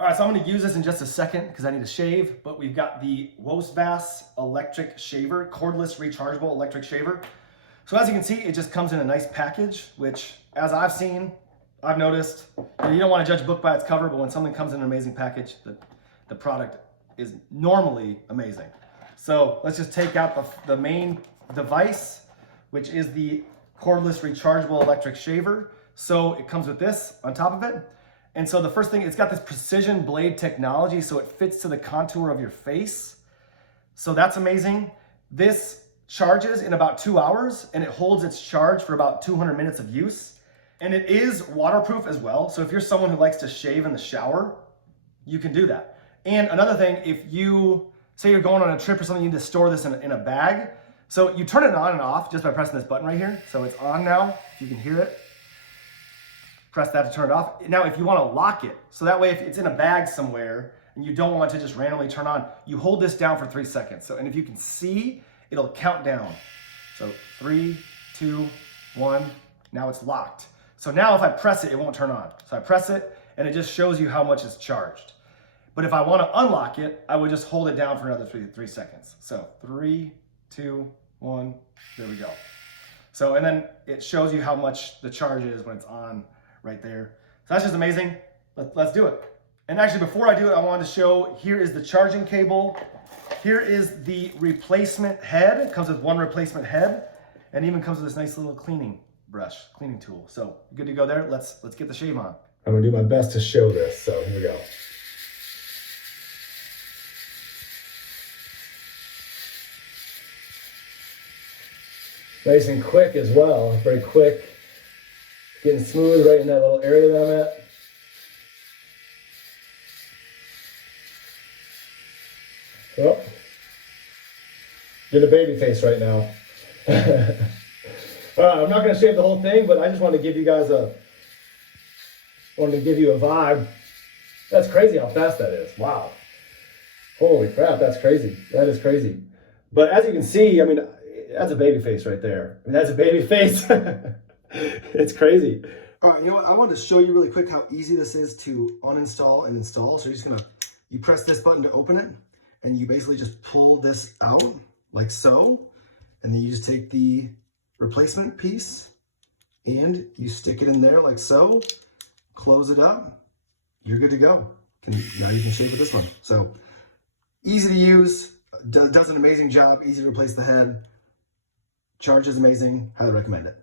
All right, so I'm gonna use this in just a second because I need to shave, but we've got the Wosvass electric shaver, cordless rechargeable electric shaver. So as you can see, it just comes in a nice package, which as I've seen, I've noticed, you don't want to judge a book by its cover, but when something comes in an amazing package, the product is normally amazing. So let's just take out the main device, which is the cordless rechargeable electric shaver. So it comes with this on top of it. And so the first thing, it's got this precision blade technology, so it fits to the contour of your face. So that's amazing. This charges in about 2 hours, and it holds its charge for about 200 minutes of use. And it is waterproof as well. So if you're someone who likes to shave in the shower, you can do that. And another thing, if you say you're going on a trip or something, you need to store this in a bag. So you turn it on and off just by pressing this button right here. So it's on now, you can hear it. Press that to turn it off. Now, if you want to lock it, so that way if it's in a bag somewhere and you don't want to just randomly turn on, you hold this down for 3 seconds. So, and if you can see, it'll count down. So 3, 2, 1, now it's locked. So now if I press it, it won't turn on. So I press it and it just shows you how much is charged. But if I want to unlock it, I would just hold it down for another 3 seconds. So 3, 2, 1, there we go. So, and then it shows you how much the charge is when it's on right there. So that's just amazing. Let's do it. And actually, before I do it, I wanted to show, here is the charging cable. Here is the replacement head. It comes with one replacement head and even comes with this nice little cleaning brush, cleaning tool. So good to go there. Let's get the shave on. I'm gonna do my best to show this. So here we go. Nice and quick as well, very quick. Getting smooth right in that little area that I'm at. Oh, getting a baby face right now. I'm not going to shave the whole thing, but I just wanted to give you guys a vibe. That's crazy how fast that is. Wow. Holy crap, that's crazy. That is crazy. But as you can see, I mean, that's a baby face right there. I mean, that's a baby face. It's crazy. All right, you know what? I wanted to show you really quick how easy this is to uninstall and install. So you're just gonna, you press this button to open it, and you basically just pull this out like so. And then you just take the replacement piece and you stick it in there like so, close it up, you're good to go. Now you can shave with this one. So easy to use, does an amazing job, easy to replace the head, charge is amazing, highly recommend it.